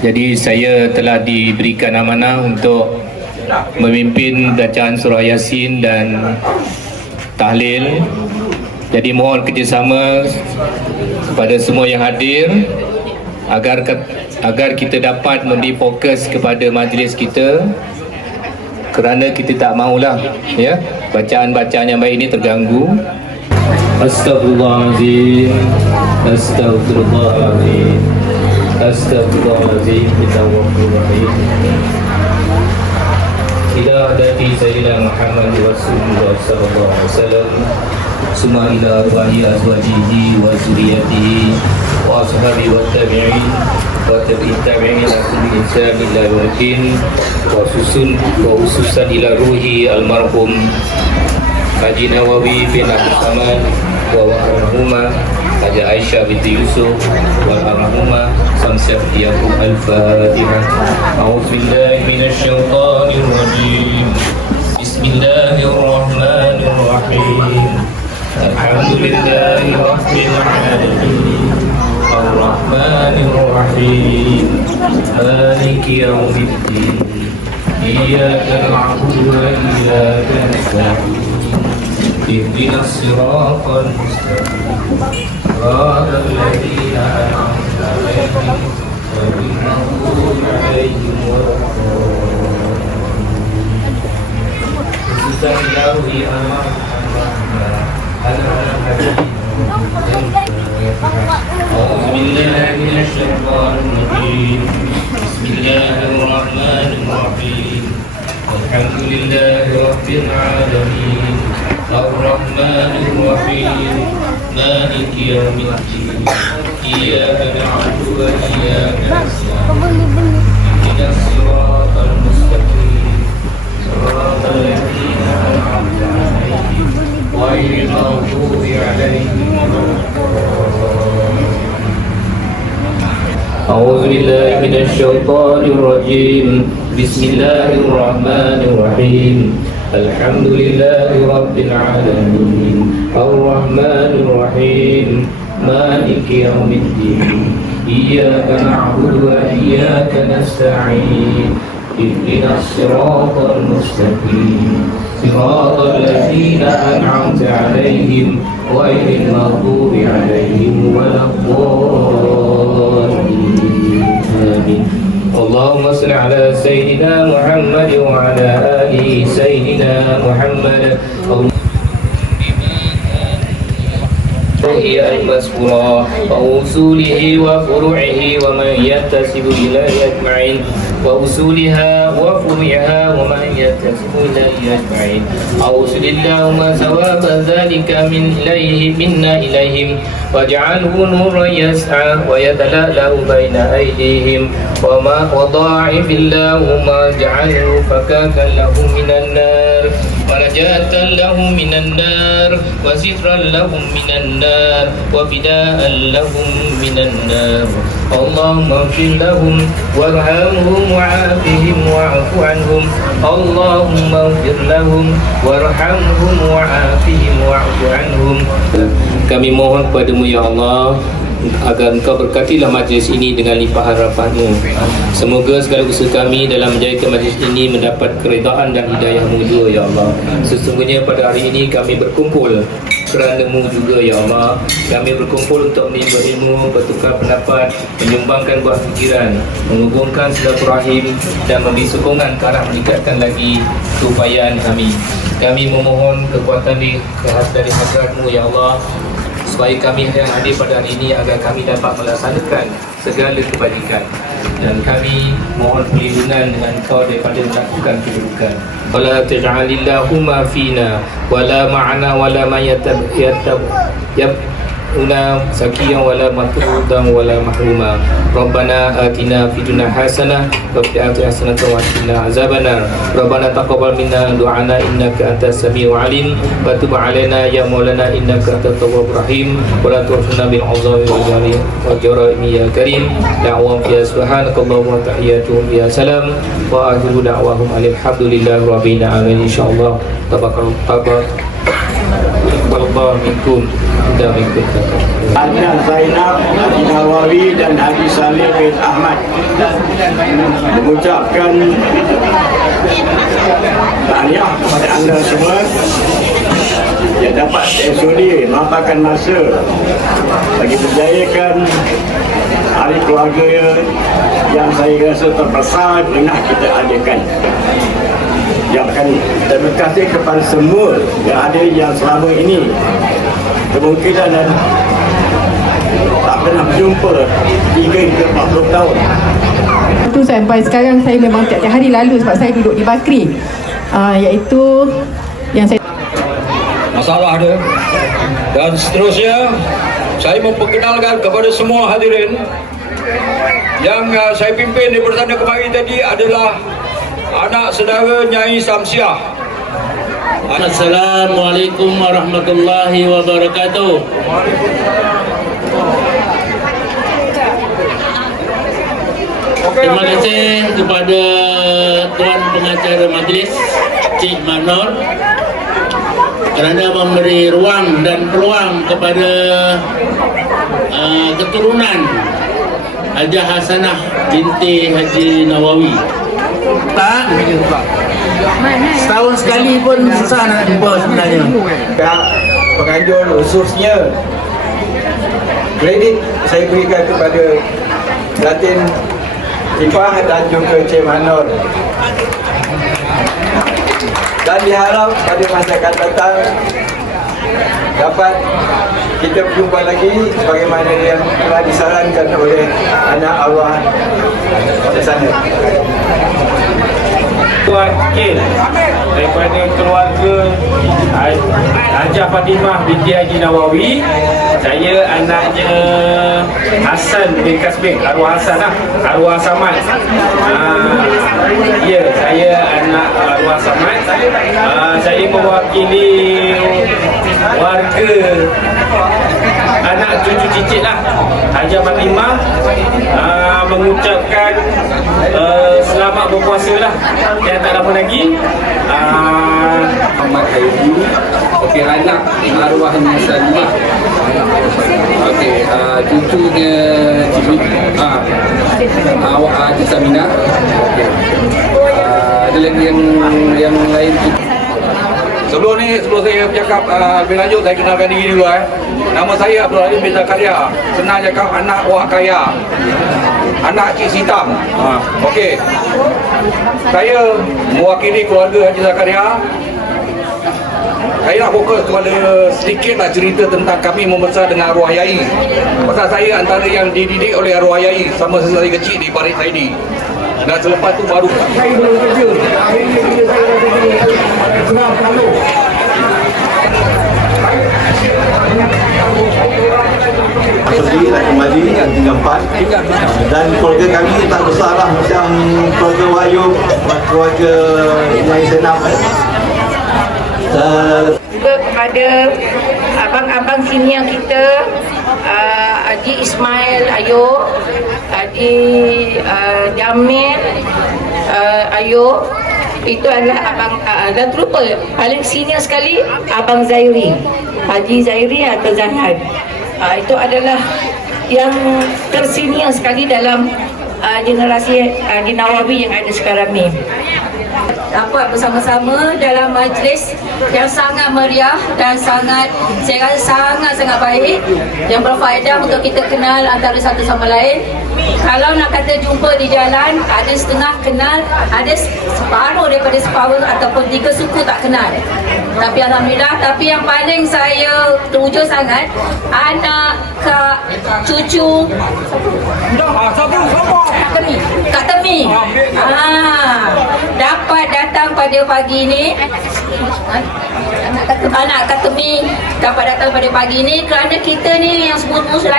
Jadi saya telah diberikan amanah untuk memimpin bacaan surah Yasin dan tahlil. Jadi mohon kerjasama kepada semua yang hadir agar kita dapat memberi fokus kepada majlis kita, kerana kita tak maulah ya bacaan-bacaan yang baik ini terganggu. Astagfirullahaladzim, astagfirullahaladzim, astagfirullahaladzim. Bismillahirrahmanirrahim. Ila hadati Sayyidina Muhammad Rasulullah sallallahu alaihi wasallam, summa ila arwahi azwajihi wa zuriyatihi wa ashabihi wa tabi'in wa tabi'in ila kulli insani ila yawmiddin, wa khususan ila ruhi almarhum Haji Nawawi bin Abdul Samad wa warahumah Haji Aisyah binti Yusuf wa warahumah Samsiah Yaqub. Al-Fatihah. A'udzubillahi minasyaitonir rajim. Bismillahirrahmanirrahim. Alhamdulillahi rabbil alamin. Ar-Rahmanir Rahim. Maliki yaumiddin. Iyyaka na'budu wa iyyaka nasta'in. اهدنا الصراط المستقيم صراط الذين أنعمت عليهم غير المغضوب عليهم ولا أعوذ بالله من الشيطان الرجيم. بسم الله الرحمن الرحيم. الحمد لله رب العالمين الرحمن الرحيم مالك يوم الدين إياك نعبد وإياك نستعين اهدنا الصراط المستقيم صراط الذين أنعمت عليهم غير المغضوب عليهم ولا الضالين. أعوذ بالله من الشيطان الرجيم. بسم الله الرحمن الرحيم. الحمد لله رب العالمين الرحمن الرحيم مالك يوم الدين إياك نعبد وإياك نستعين اهدنا الصراط المستقيم صراط الذين أنعمت عليهم غير المغضوب عليهم ولا الضالين. آمين. اللهم صل على سيدنا محمد وعلى آل سيدنا محمد. المذكورة وأصوله وفروعه ومن ينتسب إليه أجمعين وأصولها وفروعها ومن ينتسب إليه أجمعين. أوصل اللهم ثواب ذلك منا إليهم واجعله نورا يسعى ويتلألأ بين أيديهم وضاعف اللهم اجعله فكاكا لهم من النار ونجاة لهم من النار وسترا لهم من النار وفداء لهم من النار. اللهم اغفر لهم وارحمهم وعافهم واعف عنهم. اللهم اغفر لهم وارحمهم وعافهم واعف عنهم. Kami mohon kepadamu ya Allah agar Engkau berkatilah majlis ini dengan limpahan rahmat-Mu. Semoga segala usaha kami dalam menjayakan majlis ini mendapat keredaan dan hidayah-Mu juga ya Allah. Sesungguhnya pada hari ini kami berkumpul kerana-Mu juga ya Allah. Kami berkumpul untuk menimba ilmu, bertukar pendapat, menyumbangkan buah fikiran, menghubungkan silaturahim dan memberi sokongan ke arah meningkatkan lagi keupayaan kami. Kami memohon kekuatan dari hadrat-Mu ya Allah, supaya kami yang hadir pada hari ini agar kami dapat melaksanakan segala kebajikan, dan kami mohon perlindungan dengan Kau daripada melakukan keburukan. Wala taj'alillahumma fina wala ma'ana wala ma una sakiyan wala matrudan wala mahruma. Rabbana atina fid dunya hasanah wa fil akhirati hasanah wa qina azabannar. Rabbana taqabbal minna du'ana innaka antas samiul alim wa tub 'alaina ya maulana innaka antat tawwabur rahim wa la tuhzina bil 'adzabi wal jarimi ya karim. Da'wa fi subhanakallahumma wa tahiyyatuhum ya salam wa akhiru da'wahum alhamdulillahi rabbil alamin. Insyaallah tabarak taqabbalallahu minkum dan minkum. Adnan Zainab, Haji Nawawi dan Haji Saleh bin Ahmad mengucapkan tahniah kepada anda semua yang dapat sudi meluangkan masa bagi menjayakan hari keluarga yang saya rasa terbesar pernah kita adakan. Terima kasih kepada semua yang ada yang selama ini kemungkinan dan tak pernah berjumpa 3 hingga 40 tahun. Itu sampai sekarang saya memang tiap-tiap hari lalu sebab saya duduk di Bakri, iaitu yang saya masalah dia. Dan seterusnya saya memperkenalkan kepada semua hadirin yang saya pimpin di bersama kemarin tadi adalah anak saudara Nyai Samsiah. Assalamualaikum warahmatullahi wabarakatuh. Terima kasih kepada Tuan Pengacara Majlis Cik Manor kerana memberi ruang dan peluang kepada keturunan Hajah Hasanah binti Haji Nawawi. Tak, setahun sekali pun susah nak jumpa sebenarnya. Pihak penganjur khususnya kredit saya berikan kepada Datin Ifah dan juga Cik Manor, dan diharap pada masa akan datang dapat kita berjumpa lagi sebagaimana yang telah disarankan oleh anak arwah pada sana. Wakil daripada keluarga Hajah Fatimah binti Haji Nawawi. Saya anaknya Hasan bin Kasbin, arwah Hasan lah, arwah Samad. Ya, saya anak arwah Samad. Saya mewakili warga anak cucu cicit lah Hajah Fatimah mengucapkan selamat berpuasa lah. Dan tak lama lagi Muhammad Haidi, okey, anak arwahnya Salimah, okey, cucunya Haji Saminah, okey, ada lagi yang lain. Sebelum saya bercakap lebih lanjut, saya kenalkan diri dulu. Nama saya Abdul Halim bin Zakaria. Senang cakap anak wak kaya, anak Cik Sitam. Okey, saya mewakili keluarga Haji Zakaria. Saya nak fokus kepada sedikitlah cerita tentang kami membesar dengan arwah Yai. Pasal saya antara yang dididik oleh arwah Yai sama saya kecil di Parit Saidi. Dan selepas tu baru saya belum kerja. Akhirnya saya senang selalu. Sendiri nak kembali tinggal 4 dan keluarga kami tak besar lah macam keluarga Wahyu, keluarga Nyai Zainab. Juga kepada abang-abang senior kita, Haji Ismail Ayub, Haji Jamil Ayub, itu adalah abang, dan terlupa paling senior sekali Abang Zairi, Haji Zairi atau Zahad. Itu adalah yang tersenior sekali dalam generasi Haji Nawawi yang ada sekarang ni. Dapat bersama-sama dalam majlis yang sangat meriah dan sangat, saya rasa sangat-sangat baik, yang berfaedah untuk kita kenal antara satu sama lain. Kalau nak kata jumpa di jalan, ada setengah kenal, ada separuh daripada separuh ataupun 3 suku tak kenal. Tapi alhamdulillah, tapi yang paling saya teruja sangat, anak, kak, cucu Kak Temi dapat datang pada pagi ini. Anak Kak Temi dapat datang pada pagi ini kerana kita ni yang semua lain